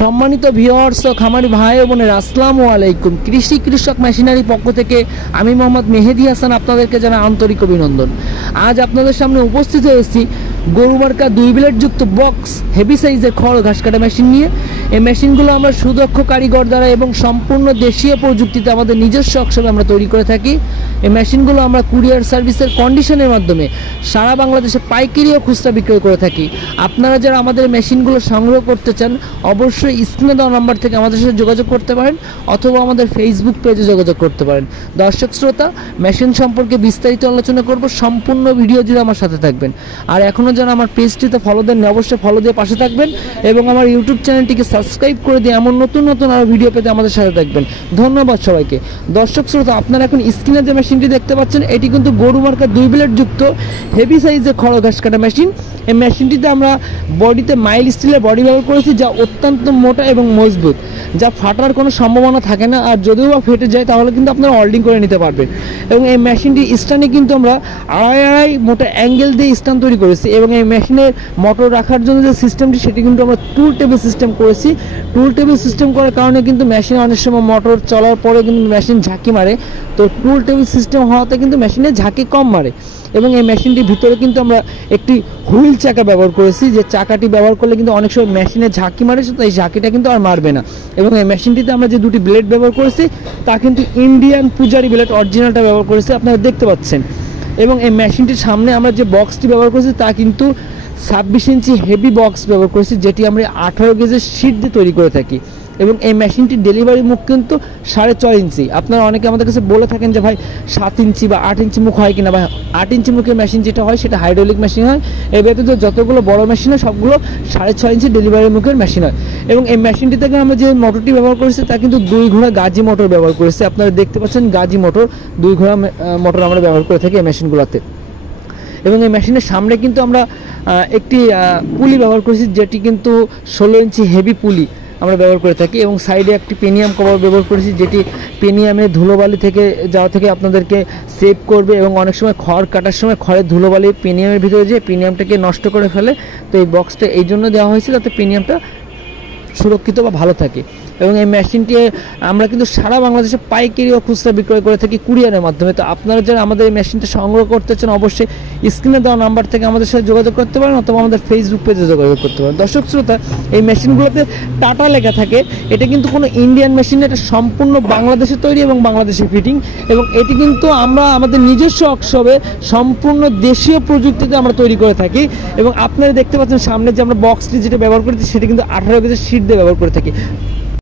সম্মানিত ভিউয়ার্স ও খামারি ভাই ও বোনেরা, আসসালামু আলাইকুম। কৃষি কৃষক মেশিনারি পক্ষ থেকে আমি মোহাম্মদ মেহেদি হাসান আপনাদেরকে জানাই আন্তরিক অভিনন্দন। আজ আপনাদের সামনে উপস্থিত হয়েছি গরু মার্কা 2 ব্লেড যুক্ত বক্স হেভি সাইজের খড় ঘাস কাটা মেশিন নিয়ে। এই মেশিনগুলো আমরা সুদক্ষ কারিগর দ্বারা এবং সম্পূর্ণ দেশীয় প্রযুক্তিতে আমাদের নিজস্ব ওয়ার্কশপে আমরা তৈরি করে থাকি। এই মেশিনগুলো আমরা কুরিয়ার সার্ভিসের কন্ডিশনের মাধ্যমে সারা বাংলাদেশে পাইকারি ও খুচরা বিক্রয় করে থাকি। আপনারা যারা আমাদের মেশিনগুলো সংগ্রহ করতে চান অবশ্যই স্ক্রিনে দেওয়া নাম্বার থেকে আমাদের সাথে যোগাযোগ করতে পারেন অথবা আমাদের ফেসবুক পেজে যোগাযোগ করতে পারেন। দর্শক শ্রোতা, মেশিন সম্পর্কে বিস্তারিত আলোচনা করব, সম্পূর্ণ ভিডিও জুড়ে আমার সাথে থাকবেন। আর এখনও যারা আমার পেজটিতে ফলো দেন অবশ্যই ফলো দিয়ে পাশে থাকবেন এবং আমার ইউটিউব চ্যানেলটিকে সাবস্ক্রাইব করে দিয়ে এমন নতুন নতুন আরও ভিডিও পেতে আমাদের সাথে থাকবেন। ধন্যবাদ সবাইকে। দর্শক শ্রোতা, আপনারা এখন স্ক্রিনে যে মেশিনটি দেখতে পাচ্ছেন এটি কিন্তু গরু মার্কা 2 ব্লেড যুক্ত হেভি সাইজের খড় ঘাস কাটা মেশিন। এই মেশিনটিতে আমরা বডিতে মাইল স্টিলের বডি ব্যবহার করেছি, যা অত্যন্ত মোটা এবং মজবুত, যা ফাটার কোনো সম্ভাবনা থাকে না। আর যদিও বা ফেটে যায় তাহলে কিন্তু আপনারা হোল্ডিং করে নিতে পারবেন। এবং এই মেশিনটি স্ট্যান্ডে কিন্তু আমরা আড়াই মোটা অ্যাঙ্গেল দিয়ে স্ট্যান্ড তৈরি করেছি এবং এই মেশিনের মোটর রাখার জন্য যে সিস্টেমটি সেটি কিন্তু আমরা টুল টেবিল সিস্টেম করেছি। টুল টেবিল সিস্টেম করার কারণে কিন্তু মেশিনে অনেক সময় মোটর চলার পরে কিন্তু মেশিন ঝাঁকি মারে, তো টুল টেবিল সিস্টেম হওয়াতে কিন্তু মেশিনে ঝাঁকি কম মারে। এবং এই মেশিনটির ভিতরে কিন্তু আমরা একটি হুইল চাকা ব্যবহার করেছি, যে চাকাটি ব্যবহার করলে কিন্তু অনেক সময় মেশিনে ঝাঁকি মারে, তো এই ঝাঁকিটা কিন্তু আর মারবে না। এবং এই মেশিনটিতে আমরা যে 2টি ব্লেড ব্যবহার করেছি তা কিন্তু ইন্ডিয়ান পূজারি ব্লেড অরিজিনালটা ব্যবহার করেছি, আপনারা দেখতে পাচ্ছেন। এবং এই মেশিনটির সামনে আমরা যে বক্সটি ব্যবহার করেছি তা কিন্তু 26 ইঞ্চি হেভি বক্স ব্যবহার করেছি, যেটি আমরা 18 গেজের শীট দিয়ে তৈরি করে থাকি। এবং এই মেশিনটির ডেলিভারি মুখ কিন্তু 6.5 ইঞ্চি। আপনারা অনেকে আমাদের কাছে বলে থাকেন যে ভাই 7 ইঞ্চি বা 8 ইঞ্চি মুখ হয় কিনা। ভাই 8 ইঞ্চি মুখের মেশিন যেটা হয় সেটা হাইড্রোলিক মেশিন হয়। এর ব্যতীত যতগুলো বড় মেশিন হয় সবগুলো 6.5 ইঞ্চি ডেলিভারি মুখের মেশিন হয়। এবং এই মেশিনটি থেকে আমরা যে মোটরটি ব্যবহার করেছি তা কিন্তু 2 ঘোড়া গাজি মোটর ব্যবহার করেছি। আপনারা দেখতে পাচ্ছেন গাজি মোটর, 2 ঘোড়া মোটর আমরা ব্যবহার করে থাকি এই মেশিনগুলোতে। এবং এই মেশিনের সামনে কিন্তু আমরা একটি পুলি ব্যবহার করেছি, যেটি কিন্তু 16 ইঞ্চি হেভি পুলি আমরা ব্যবহার করে থাকি। এবং সাইডে একটি পেনিয়াম কভার ব্যবহার করেছি, যেটি পেনিয়ামে ধুলোবালি থেকে যাওয়া থেকে আপনাদেরকে সেভ করবে। এবং অনেক সময় খড় কাটার সময় খড়ের ধুলোবালি পেনিয়ামের ভিতরে যে পেনিয়ামটাকে নষ্ট করে ফেলে, তো এই বক্সটা এই জন্য দেওয়া হয়েছে যাতে পেনিয়ামটা সুরক্ষিত বা ভালো থাকে। এবং এই মেশিনটি আমরা কিন্তু সারা বাংলাদেশে পাইকারি ও খুচরা বিক্রয় করে থাকি কুরিয়ারের মাধ্যমে। তো আপনারা যারা আমাদের এই মেশিনটা সংগ্রহ করতে চান অবশ্যই স্ক্রিনে দেওয়া নাম্বার থেকে আমাদের সাথে যোগাযোগ করতে পারেন অথবা আমাদের ফেসবুক পেজে যোগাযোগ করতে পারেন। দর্শক শ্রোতা, এই মেশিনগুলোতে টাটা লেখা থাকে, এটা কিন্তু কোনো ইন্ডিয়ান মেশিন, এটা সম্পূর্ণ বাংলাদেশে তৈরি এবং বাংলাদেশে ফিটিং। এবং এটি কিন্তু আমরা আমাদের নিজস্ব ওয়ার্কশপে সম্পূর্ণ দেশীয় প্রযুক্তিতে আমরা তৈরি করে থাকি। এবং আপনারা দেখতে পাচ্ছেন সামনে যে আমরা বক্সটি যেটা ব্যবহার করেছি সেটা কিন্তু 18 গেজের শীট দিয়ে ব্যবহার করে থাকি।